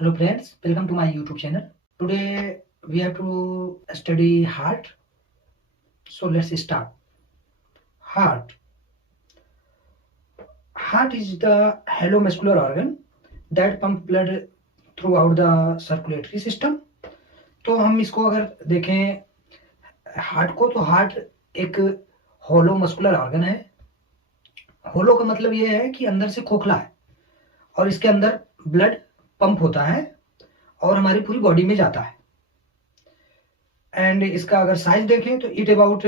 Hello friends, welcome to my YouTube channel. Today we have to study heart. So let's start. Heart. Heart is the hollow muscular organ that pump blood throughout the circulatory system. तो हम इसको अगर देखें heart को, तो heart एक होलो muscular organ है। होलो का मतलब ये है कि अंदर से खोखला है और इसके अंदर ब्लड पंप होता है और हमारी पूरी बॉडी में जाता है। एंड इसका अगर साइज देखें तो it about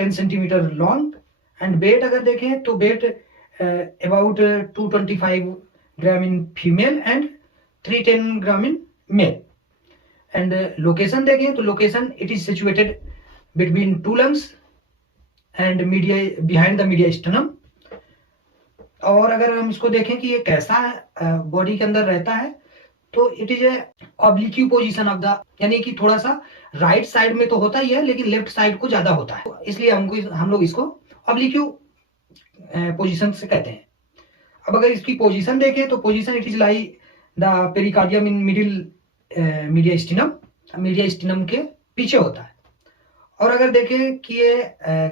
10 centimetre long and weight अगर देखें तो weight about 225 gram in female and 310 gram in male. And location देखें तो location it is situated between two lungs and media behind the media sternum. और अगर हम इसको देखें कि ये कैसा बॉडी के अंदर रहता है, तो it is a oblique position of the, यानी कि थोड़ा सा राइट साइड में तो होता ही है लेकिन लेफ्ट साइड को ज्यादा होता है, इसलिए हम लोग इसको ऑब्लिक्यू पोजीशन से कहते हैं। अब अगर इसकी पोजीशन देखें तो position it is lie the pericardium in middle mediastinum, mediastinum के पीछे होता है। और अगर देखें कि ये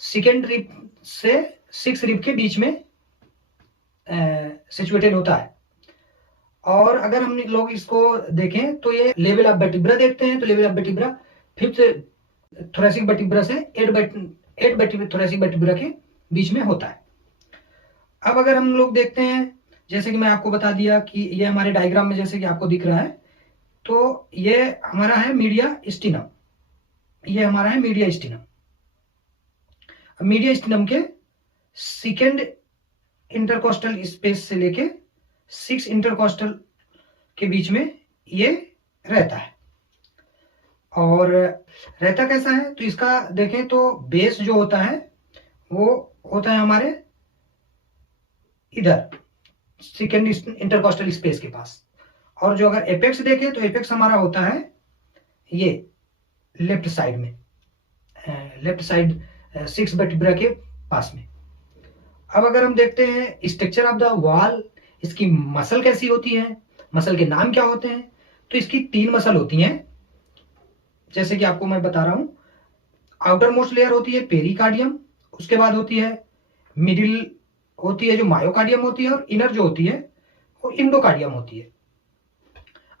सेकेंड रिब से 6 रिब के बीच में सिचुएटेड होता है। और अगर हम लोग इसको देखें तो ये लेवल ऑफ वर्टिब्रा देखते हैं तो level of vertebra 5th thoracic vertebra से 8th थोरेसिक वर्टिब्रा के बीच में होता है। अब अगर हम लोग देखते हैं, जैसे कि मैं आपको बता दिया कि ये हमारे डायग्राम में जैसे कि आपको दिख रहा है, तो ये हमारा है मीडिया स्टिनम, ये हमारा है मीडिया स्टिनम। मीडिया स्टिनम के सेकेंड इंटरकोस्टल स्पेस से लेके 6 इंटरकोस्टल के बीच में ये रहता है। और रहता कैसा है तो इसका देखें तो बेस जो होता है वो होता है हमारे इधर सेकेंड इंटरकोस्टल स्पेस के पास। और जो अगर एपेक्स देखें तो एपेक्स हमारा होता है ये लेफ्ट साइड में, लेफ्ट साइड 6 वर्टिब्रा के पास में। अब अगर हम देखते हैं स्ट्रक्चर ऑफ द वॉल, इसकी मसल कैसी होती है, मसल के नाम क्या होते हैं, तो इसकी 3 मसल होती हैं जैसे कि आपको मैं बता रहा हूं। आउटर मोस्ट लेयर होती है पेरिकार्डियम, उसके बाद होती है मिडिल होती है जो मायोकार्डियम होती है, और इनर जो होती है वो इंडोकार्डियम होती है।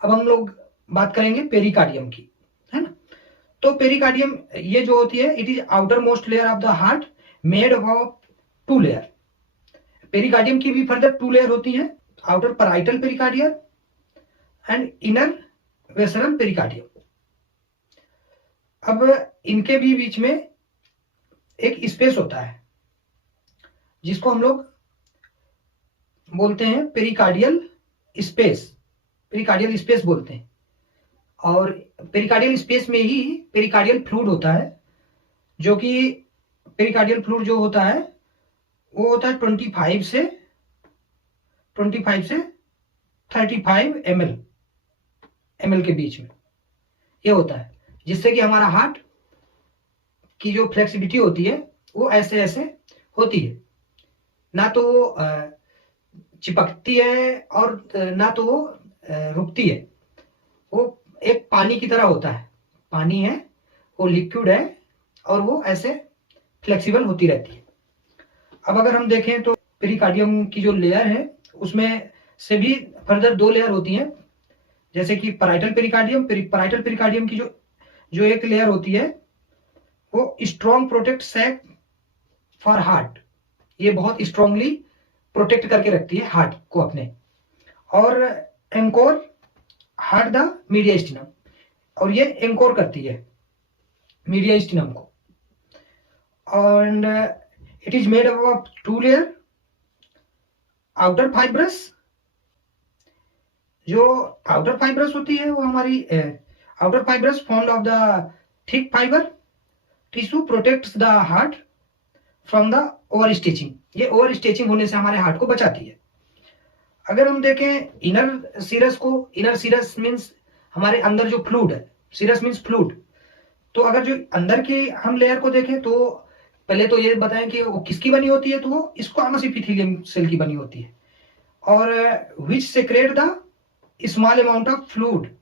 अब हम लोग बात करेंगे पेरिकार्डियम की, है ना। तो पेरिकार्डियम ये जो होती है it is outer most layer of the heart made of 2 layer. Pericardium की भी फर्दर 2 लेयर होती हैं, outer parietal pericardium and inner visceral pericardium. अब इनके भी बीच में एक स्पेस होता है जिसको हम लोग बोलते हैं पेरिकार्डियल स्पेस, पेरिकार्डियल स्पेस बोलते हैं। और पेरिकार्डियल स्पेस में ही पेरिकार्डियल फ्लूइड होता है, जो कि पेरिकार्डियल फ्लूइड जो होता है वो होता है 25 से 35 ml के बीच में ये होता है, जिससे कि हमारा हार्ट की जो फ्लेक्सिबिलिटी होती है वो ऐसे ऐसे होती है, ना तो वो चिपकती है और ना तो वो रुकती है। वो एक पानी की तरह होता है, पानी है वो लिक्विड है और वो ऐसे फ्लेक्सिबल होती रहती है। अब अगर हम देखें तो पेरिकार्डियम की जो लेयर है उसमें से भी फर्दर 2 लेयर होती हैं, जैसे कि पैराइटल पेरिकार्डियम। पैराइटल पेरिकार्डियम की जो एक लेयर होती है वो strong protect sac for heart, ये बहुत स्ट्रांगली प्रोटेक्ट करके रखती है हार्ट को अपने। और एंकोर हार्ट द मीडिया स्टिनम, और ये एंकोर करती है मीडिया स्टिनम को। And it is made up of 2 layer. Outer fibrous, जो आउटर फाइब्रस होती है वो हमारी outer fibrous formed of the thick fibre tissue protects the heart from the over stitching, ये ओवर स्टिचिंग होने से हमारे हार्ट को बचाती है। अगर हम देखें इनर सीरस को, इनर सीरस मीन्स हमारे अंदर जो फ्लूइड है, सीरस मीन्स फ्लूइड। तो अगर जो अंदर की हम लेयर को देखें तो पहले तो ये बताएं कि वो किसकी बनी होती है, तो वो स्क्वामस एपिथेलियम सेल की बनी होती है। और which secrete the small amount of fluid.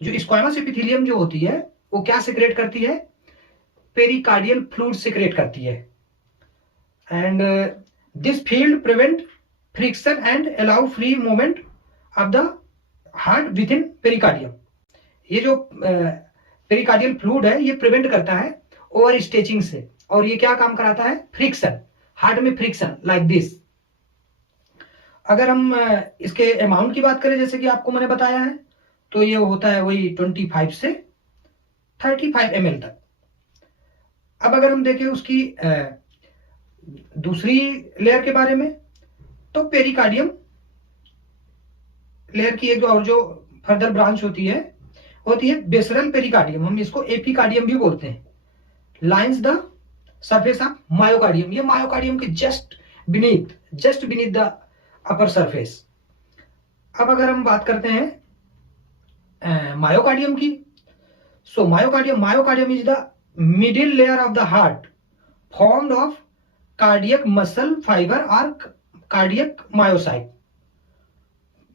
जो स्क्वामस एपिथेलियम जो होती है वो क्या सिक्रेट करती है, पेरिकार्डियल फ्लूइड सिक्रेट करती है। And this field prevent friction and allow free movement of the heart with in pericardium. ये जो पेरिकार्डियल फ्लूइड है ये प्रिवेंट करता है ओवर स्टेचिंग से, और ये क्या काम कराता है, फ्रिक्शन, हार्ट में फ्रिक्शन लाइक दिस। अगर हम इसके अमाउंट की बात करें, जैसे कि आपको मैंने बताया है, तो ये होता है वही 25 से 35 ml तक। अब अगर हम देखें उसकी दूसरी लेयर के बारे में, तो पेरिकार्डियम लेयर की एक और जो फर्दर ब्रांच होती है बेसरल पेरिकार्डियम, हम इसको एपिकार्डियम भी बोलते हैं। Lines the surface of myocardium, ये मायोकार्डियम के just beneath the upper surface. अब अगर हम बात करते हैं मायोकार्डियम की, so myocardium is the middle layer of the heart formed of cardiac muscle fiber और कार्डियक मायोसाइट।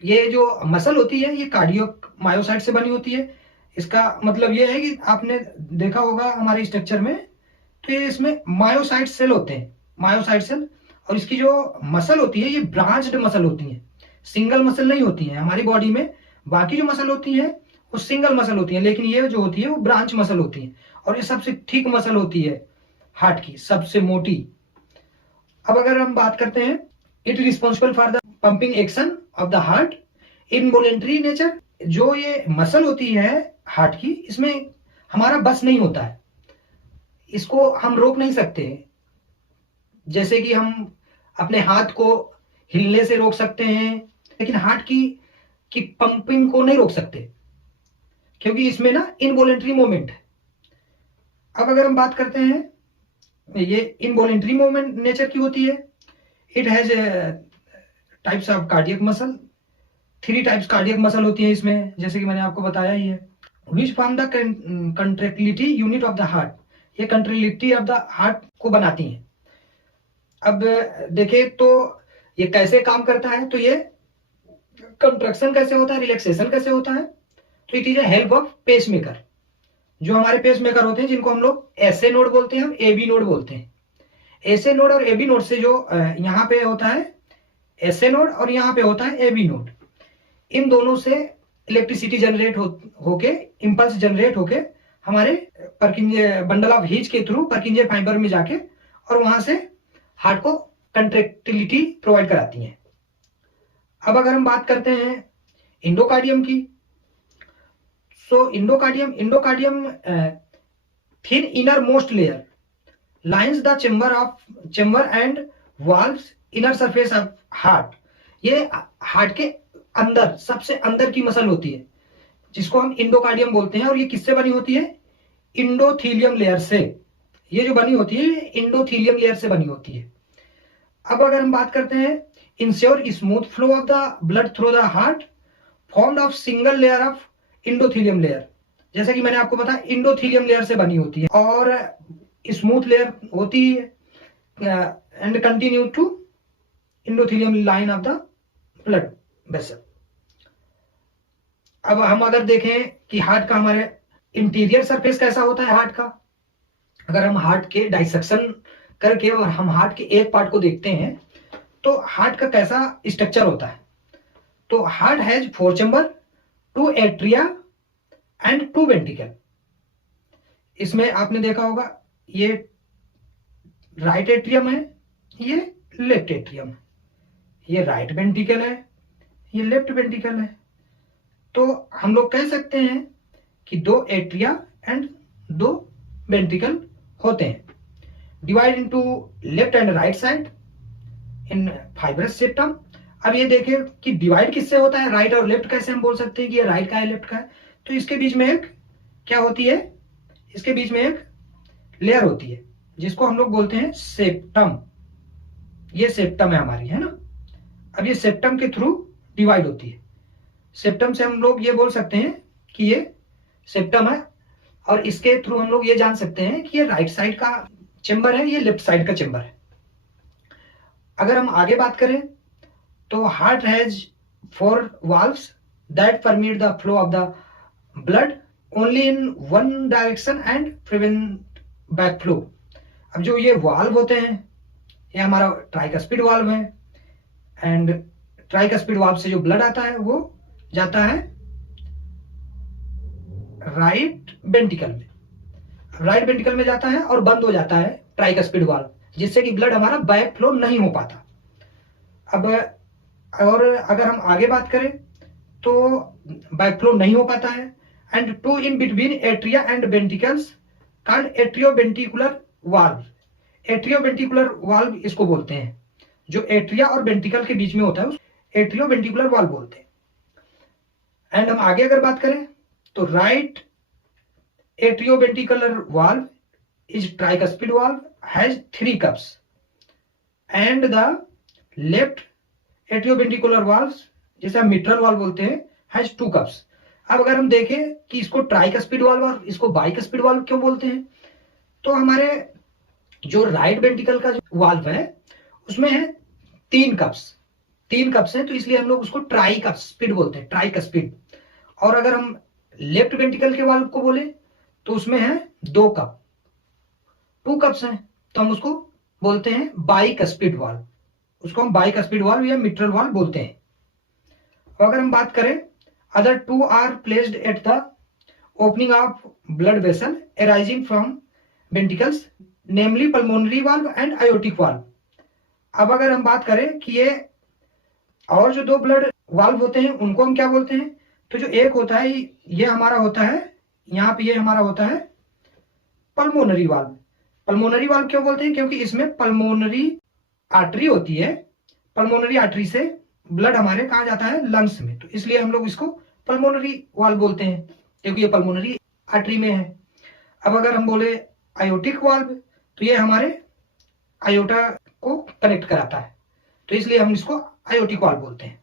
ये जो मसल होती है ये कार्डियक मायोसाइट से बनी होती है। इसका मतलब ये है कि आपने देखा होगा हमारे स्ट्रक्चर में, तो ये इसमें मायोसाइट सेल होते हैं, मायोसाइट सेल। और इसकी जो मसल होती है ये ब्रांच्ड मसल होती है, सिंगल मसल नहीं होती है। हमारी बॉडी में बाकी जो मसल होती है वो सिंगल मसल होती है, लेकिन ये जो होती है वो ब्रांच मसल होती है। और ये सबसे थिक मसल होती है हार्ट की, सबसे मोटी। अब अगर हम बात करते हैं, it responsible for the pumping action of the heart, involuntary nature. जो ये मसल होती है हार्ट की, इसमें हमारा बस नहीं होता है, इसको हम रोक नहीं सकते। जैसे कि हम अपने हाथ को हिलने से रोक सकते हैं, लेकिन हार्ट की पंपिंग को नहीं रोक सकते, क्योंकि इसमें ना इनवॉलेंट्री मूवमेंट है। अब अगर हम बात करते हैं, ये इनवॉलेंट्री मूवमेंट नेचर की होती है। It has types of cardiac muscle, 3 types cardiac muscle होती है इसमें, जैसे कि मैंने आपको बताया ही है। Which form the contractility unit of the heart, ये कंट्रैक्टिलिटी ऑफ द हार्ट को बनाती है। अब देखें तो ये कैसे काम करता है, तो ये कंट्रक्शन कैसे होता है, रिलैक्सेशन कैसे होता है, तो it is a help of pacemaker. जो हमारे पेस मेकर होते हैं जिनको हम लोग एसए नोड बोलते हैं, एबी नोड बोलते हैं। एसए नोड और एबी नोड से जो यहाँ पे होता है एसए नोड और यहाँ पे होता है एबी नोड, इन दोनों से इलेक्ट्रिसिटी जनरेट होके इंपल्स जनरेट होके हमारे परकिंजे बंडल ऑफ हीच के थ्रू परकिंजे फाइबर में जाके और वहां से हार्ट को कंट्रैक्टिलिटी प्रोवाइड कराती हैं। अब अगर हम बात करते हैं इंडोकार्डियम की, so endocardium thin inner most layer lines the chamber and valves inner surface of heart. ये हार्ट के अंदर सबसे अंदर की मसल होती है जिसको हम इंडोकार्डियम बोलते हैं, और ये किससे बनी होती है, इंडोथीलियम लेयर से। ये जो बनी होती है इंडोथीलियम लेयर से बनी होती है। अब अगर हम बात करते हैं, ensure smooth flow of the blood through the heart formed of single layer of endothelium layer. जैसे कि मैंने आपको बताया इंडोथीलियम लेयर से बनी होती है और स्मूथ लेयर होती है and continue to endothelium line of the blood vessel. अब हम अगर देखें कि हार्ट का हमारे इंटीरियर सरफेस कैसा होता है हार्ट का, अगर हम हार्ट के डाइसेक्शन करके और हम हार्ट के एक पार्ट को देखते हैं तो हार्ट का कैसा स्ट्रक्चर होता है, तो heart has 4 chamber, 2 atria and 2 ventricle. इसमें आपने देखा होगा ये राइट एट्रियम है, ये लेफ्ट एट्रियम है, ये राइट वेंट्रिकल है, ये लेफ्ट वेंट्रिकल है। तो हम लोग कह सकते हैं कि 2 एट्रिया एंड 2 वेंट्रिकल होते हैं, divide into left and right side in fibrous septum. अब ये देखें कि डिवाइड किससे होता है, राइट और लेफ्ट कैसे हम बोल सकते हैं कि ये राइट का है लेफ्ट का है, तो इसके बीच में एक क्या होती है, इसके बीच में एक लेयर होती है जिसको हम लोग बोलते हैं सेप्टम। ये सेप्टम है हमारी, है ना। अब ये सेप्टम के थ्रू डिवाइड होती है, सेप्टम से हम लोग ये बोल सकते हैं कि ये सेप्टम है, और इसके थ्रू हम लोग ये जान सकते हैं कि ये राइट साइड का चेंबर है, ये लेफ्ट साइड का चेंबर है। अगर हम आगे बात करें तो heart has 4 valves that permit the flow of the blood only in one direction and prevent backflow। अब जो ये वाल्व होते हैं, ये हमारा ट्राइकस्पिड वाल्व है, एंड ट्राइकस्पिड वाल्व से जो ब्लड आता है वो जाता है राइट वेंट्रिकल में, राइट वेंट्रिकल में जाता है और बंद हो जाता है ट्राइकस्पिड वाल्व, जिससे कि ब्लड हमारा बैक फ्लो नहीं हो पाता। अब और अगर हम आगे बात करें तो बैक फ्लो नहीं हो पाता है, and two in between atria and ventricles called atrioventricular valve. Atrioventricular valve इसको बोलते हैं, जो एट्रिया और वेंट्रिकल के बीच में होता है एट्रियोवेंट्रिकुलर वाल्व बोलते हैं। एंड हम आगे अगर बात करें तो right atrioventricular valve is tricuspid valve has 3 cups and the left atrioventricular valve, जिसे हम मिट्रल वाल्व बोलते हैं, हैज 2 cups। अब अगर हम देखें कि इसको ट्राइकस्पिड वाल्व और इसको बाइकस्पिड वाल्व क्यों बोलते हैं, तो हमारे जो राइट वेंट्रिकल का जो वाल्व है उसमें है 3 cups है, तो इसलिए हम लोग उसको ट्राइकस्पिड बोलते हैं, ट्राइकस्पिड। और अगर हम लेफ्ट वेंट्रिकल के वाल्व को बोले तो उसमें है 2 cups हैं, तो हम उसको बोलते हैं बाइकस्पिड वाल्व, उसको हम बाइकस्पिड वाल्व या मिट्रल वाल्व बोलते हैं। और अगर हम बात करें other 2 are placed at the opening of blood vessel arising from ventricles, namely pulmonary valve and aortic valve. अब अगर हम बात करें कि ये और जो 2 ब्लड वाल्व होते हैं उनको हम क्या बोलते हैं, तो जो एक होता है ये हमारा होता है, यहाँ पे ये हमारा होता है पल्मोनरी वाल्व। पल्मोनरी वाल्व क्यों बोलते हैं, क्योंकि इसमें पल्मोनरी आर्टरी होती है, पल्मोनरी आर्टरी से ब्लड हमारे कहाँ जाता है, लंग्स में, तो इसलिए हम लोग इसको पल्मोनरी वाल्व बोलते हैं, क्योंकि ये पल्मोनरी आर्टरी में है। अब अगर हम बोले आयोटिक वाल्व, तो ये हमारे आयोटा को कनेक्ट कराता है, तो इसलिए हम इसको आयोटिक वाल्व बोलते हैं।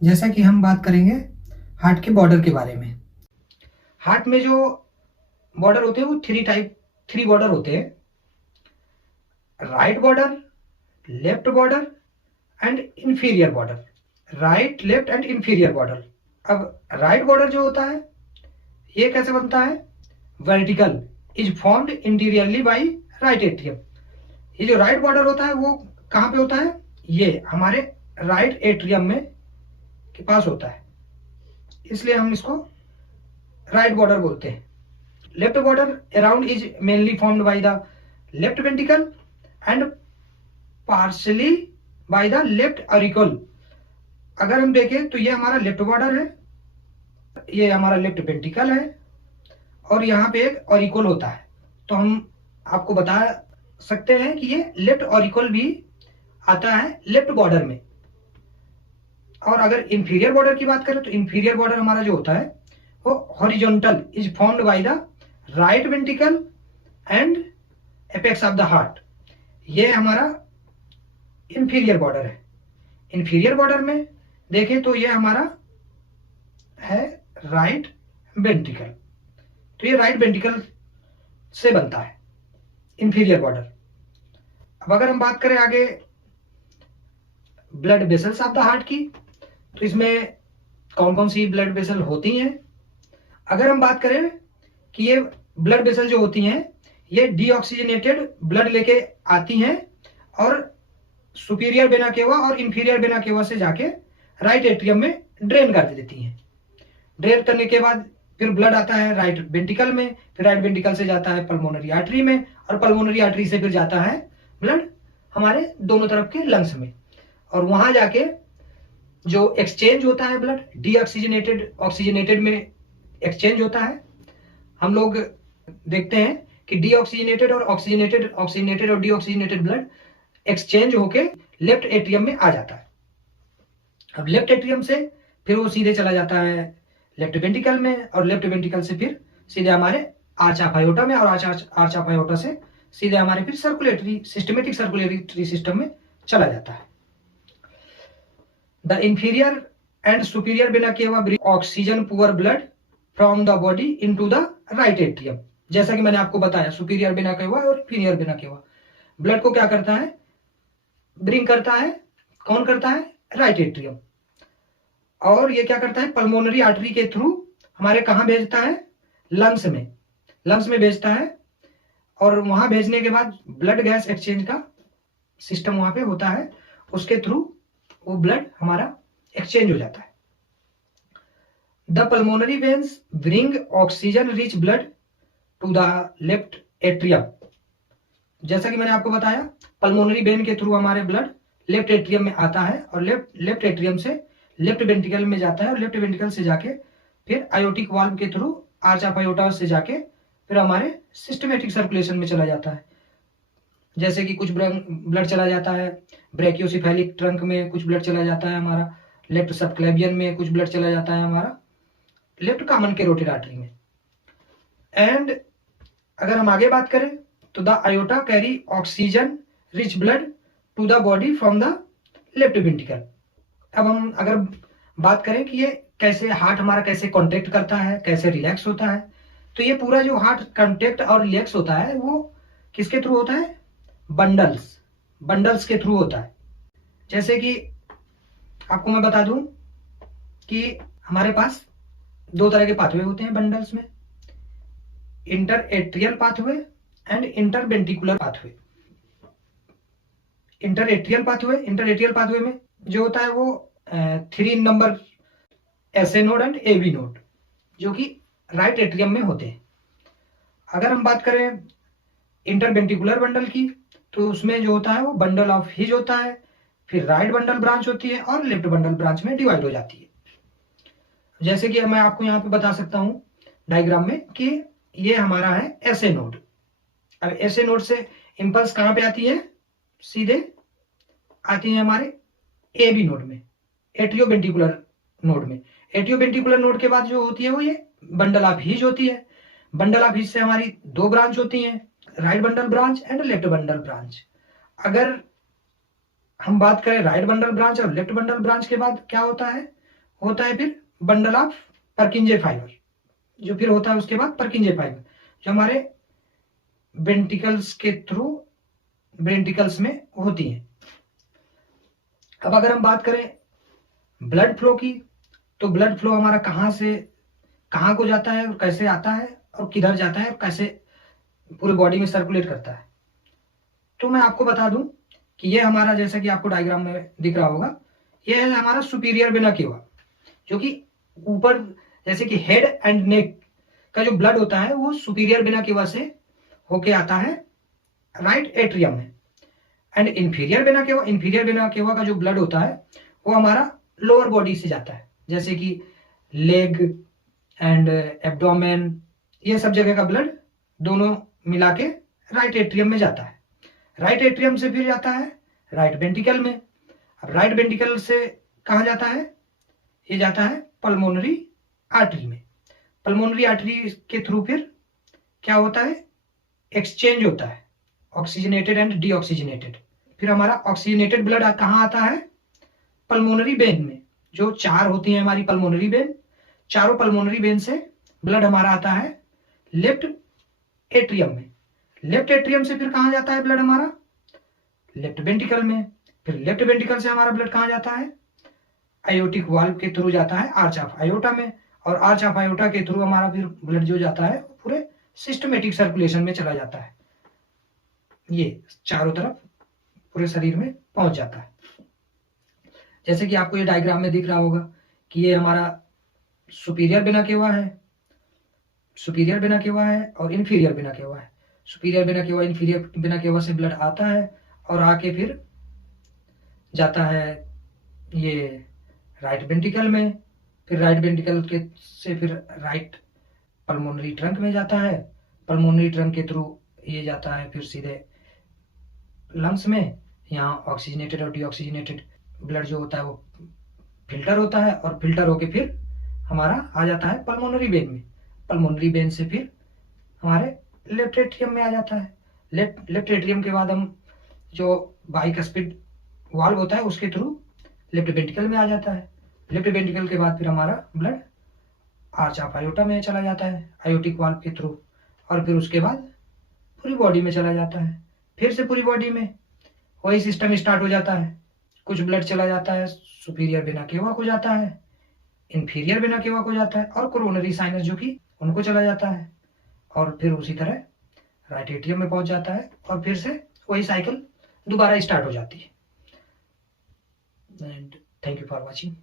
जैसा कि हम बात करेंगे हार्ट के बॉर्डर के बारे में। हार्ट में जो बॉर्डर होते हैं वो 3 बॉर्डर होते हैं, right border, left border and inferior border, right, left and inferior border. अब राइट बॉर्डर जो होता है ये कैसे बनता है, vertical is formed interiorly by right atrium. ये जो राइट बॉर्डर होता है वो कहाँ पे होता है, ये हमारे राइट एट्रियम में के पास होता है, इसलिए हम इसको राइट बॉर्डर बोलते हैं। Left border around is mainly formed by the left ventricle and partially by the left auricle. अगर हम देखें तो ये हमारा लेफ्ट बॉर्डर है, ये हमारा लेफ्ट वेंट्रिकल है, और यहाँ पे एक ऑरिकल होता है, तो हम आपको बता सकते हैं कि ये लेफ्ट ऑरिकल भी आता है लेफ्ट बॉर्डर में। और अगर इंफीरियर बॉर्डर की बात करें तो इंफीरियर बॉर्डर हमारा जो होता है वो horizontal is formed by the right ventricle and apex of the heart. ये हमारा इंफीरियर बॉर्डर है। इंफीरियर बॉर्डर में देखें तो ये हमारा है राइट वेंट्रिकल, तो ये राइट वेंट्रिकल से बनता है इंफीरियर बॉर्डर। अब अगर हम बात करें आगे blood vessels of the heart की, तो इसमें कौन कौन सी ब्लड वेसल होती हैं। अगर हम बात करें कि ये ब्लड वेसल जो होती हैं ये डीऑक्सीजनेटेड ब्लड लेके आती हैं और सुपीरियर वेना केवा और इंफीरियर वेना केवा से जाके राइट एट्रियम में ड्रेन कर देती हैं। ड्रेन करने के बाद फिर ब्लड आता है राइट वेंट्रिकल में, फिर राइट वेंट्रिकल से जाता है पल्मोनरी आर्टरी में, और पल्मोनरी आर्टरी से फिर जाता है ब्लड हमारे दोनों तरफ के लंग्स में, और वहां जाके जो एक्सचेंज होता है ब्लड डीऑक्सीजनेटेड ऑक्सीजनेटेड में एक्सचेंज होता है। हम लोग देखते हैं कि डीऑक्सीजनेटेड और ऑक्सीजनेटेड, ऑक्सीजनेटेड और डीऑक्सीजनेटेड ब्लड एक्सचेंज होके लेफ्ट एट्रियम में आ जाता है। अब लेफ्ट एट्रियम से फिर वो सीधे चला जाता है लेफ्ट वेंट्रिकल में, और लेफ्ट वेंट्रिकल से फिर सीधे हमारे आर्च ऑफ आयोटा में, और आर्च ऑफ आयोटा से सीधे हमारे फिर सर्कुलेटरी सिस्टमेटिक सर्कुलेटरी सिस्टम में चला जाता है। The inferior and superior vena cava bring oxygen poor blood from the body into the right atrium. जैसा कि मैंने आपको बताया सुपीरियर वेना केवा और इंफीरियर वेना केवा ब्लड को क्या करता है, ब्रिंग करता है, कौन करता है, राइट एट्रियम। और ये क्या करता है, पल्मोनरी आर्टरी के थ्रू हमारे कहाँ भेजता है, लंग्स में भेजता है, और वहां भेजने के बाद ब्लड गैस एक्सचेंज का सिस्टम वहां पे होता है, उसके थ्रू वो ब्लड हमारा एक्सचेंज हो जाता है। The pulmonary veins bring oxygen rich blood to the left atrium. जैसा कि मैंने आपको बताया, पल्मोनरी वेन के थ्रू हमारे ब्लड लेफ्ट एट्रियम में आता है, और लेफ्ट एट्रियम से लेफ्ट वेंट्रिकल में जाता है, और लेफ्ट वेंट्रिकल से जाके फिर आयोटिक वाल्व के थ्रू आर्च ऑफ आयोटा से जाके फिर हमारे सिस्टमेटिक सर्कुलेशन में चला जाता है। जैसे कि कुछ ब्लड चला जाता है ब्रैकियोसेफेलिक ट्रंक में, कुछ ब्लड चला जाता है हमारा लेफ्ट सबक्लेवियन में, कुछ ब्लड चला जाता है हमारा लेफ्ट कॉमन कैरोटिड आर्टरी में। एंड अगर हम आगे बात करें तो the aorta carry oxygen rich blood to the body from the left ventricle. अब हम अगर बात करें कि ये कैसे हार्ट हमारा कैसे कॉन्ट्रैक्ट करता है, कैसे रिलैक्स होता है, तो ये पूरा जो हार्ट कॉन्ट्रैक्ट और रिलैक्स होता है वो किसके थ्रू होता है, बंडल्स के थ्रू होता है। जैसे कि आपको मैं बता दूं कि हमारे पास दो तरह के पाथवे होते हैं बंडल्स में, inter atrial pathway and inter ventricular pathway. Inter atrial pathway में जो होता है वो 3 number SA node and AV node जो कि राइट एट्रियम में होते हैं। अगर हम बात करें इंटरवेंट्रिकुलर बंडल की, तो उसमें जो होता है वो बंडल ऑफ हिज होता है, फिर राइट बंडल ब्रांच होती है और लेफ्ट बंडल ब्रांच में डिवाइड हो जाती है। जैसे कि मैं आपको यहाँ पे बता सकता हूँ डायग्राम में कि ये हमारा है एसए नोड। अब एसए नोड से इंपल्स कहाँ पे आती है, सीधे आती है हमारे एबी नोड में, एट्रियोवेंट्रिकुलर नोड में। एट्रियोवेंट्रिकुलर नोड के बाद जो होती है वो ये बंडल ऑफ हिज होती है। बंडल ऑफ हिज से हमारी 2 ब्रांच होती हैं, right bundle branch and left bundle branch. अगर हम बात करें राइट बंडल ब्रांच और लेफ्ट बंडल ब्रांच के बाद क्या होता है फिर बंडल ऑफ परकिंजे फाइबर, जो फिर होता है उसके बाद परकिंजे फाइबर, जो हमारे वेंट्रिकल्स के थ्रू वेंट्रिकल्स में होती है। अब अगर हम बात करें ब्लड फ्लो की, तो ब्लड फ्लो हमारा कहाँ से कहाँ को जाता है और कैसे आता है और किधर जाता है और कैसे पूरे बॉडी में सर्कुलेट करता है। तो मैं आपको बता दूं कि ये हमारा, जैसा कि आपको डायग्राम में दिख रहा होगा, ये है हमारा सुपीरियर वेना केवा, जो कि ऊपर जैसे कि हेड एंड नेक का जो ब्लड होता है वो सुपीरियर वेना केवा से होके आता है राइट एट्रियम में। एंड इंफीरियर वेना केवा का जो ब्लड होता है वो हमारा लोअर बॉडी से जाता है, जैसे कि लेग एंड एब्डोमेन, ये सब जगह का ब्लड दोनों मिला के राइट एट्रियम में जाता है। राइट एट्रियम से फिर जाता है राइट वेंट्रिकल में। अब राइट वेंट्रिकल से कहाँ जाता है, ये जाता है पल्मोनरी आर्टरी में। पल्मोनरी आर्टरी के थ्रू फिर क्या होता है, एक्सचेंज होता है ऑक्सीजनेटेड एंड डीऑक्सीजनेटेड। फिर हमारा ऑक्सीजनेटेड ब्लड कहाँ आता है, पल्मोनरी वेन में। जो 4 होती है हमारी पल्मोनरी वेन, चारों पल्मोनरी वेन से ब्लड हमारा आता है लेफ्ट एट्रियम में। लेफ्ट एट्रियम से फिर कहाँ जाता है ब्लड हमारा, लेफ्ट वेंट्रिकल में। फिर लेफ्ट वेंट्रिकल से हमारा ब्लड कहाँ जाता है, आयोटिक वाल्व के थ्रू जाता है आर्च ऑफ आयोटा में, और आर्च ऑफ आयोटा के थ्रू हमारा फिर ब्लड जो जाता है पूरे सिस्टमेटिक सर्कुलेशन में चला जाता है, ये चारों तरफ पूरे शरीर में पहुंच जाता है। जैसे कि आपको ये डायग्राम में दिख रहा होगा कि ये हमारा सुपीरियर वेना केवा है और इंफीरियर वेना केवा है। Superior vena cava inferior vena cava से ब्लड आता है और आके फिर जाता है ये राइट वेंट्रिकल में। फिर राइट वेंट्रिकल के से फिर राइट पल्मोनरी ट्रंक में जाता है। पल्मोनरी ट्रंक के थ्रू ये जाता है फिर सीधे लंग्स में। यहाँ ऑक्सीजनेटेड और डीऑक्सीजनेटेड ब्लड जो होता है वो फिल्टर होता है, और फिल्टर होके फिर हमारा आ जाता है पल्मोनरी वेन में। पल्मोनरी वेन से फिर हमारे लेफ्ट एट्रियम में आ जाता है। लेफ्ट एट्रियम के बाद हम जो बाइकस्पिड वाल्व होता है उसके थ्रू लेफ्ट वेंट्रिकल में आ जाता है। लेफ्ट वेंट्रिकल के बाद फिर हमारा ब्लड आर्च ऑफ आयोटा में चला जाता है आयोटिक वाल्व के थ्रू, और फिर उसके बाद पूरी बॉडी में चला जाता है। फिर से पूरी बॉडी में वही सिस्टम स्टार्ट हो जाता है। कुछ ब्लड चला जाता है सुपीरियर वेना केवा को जाता है, इंफीरियर वेना केवा को जाता है और कोरोनरी साइनस जो कि उनको चला जाता है, और फिर उसी तरह राइट एट्रियम में पहुंच जाता है और फिर से वही साइकिल दोबारा स्टार्ट हो जाती है। And thank you for watching.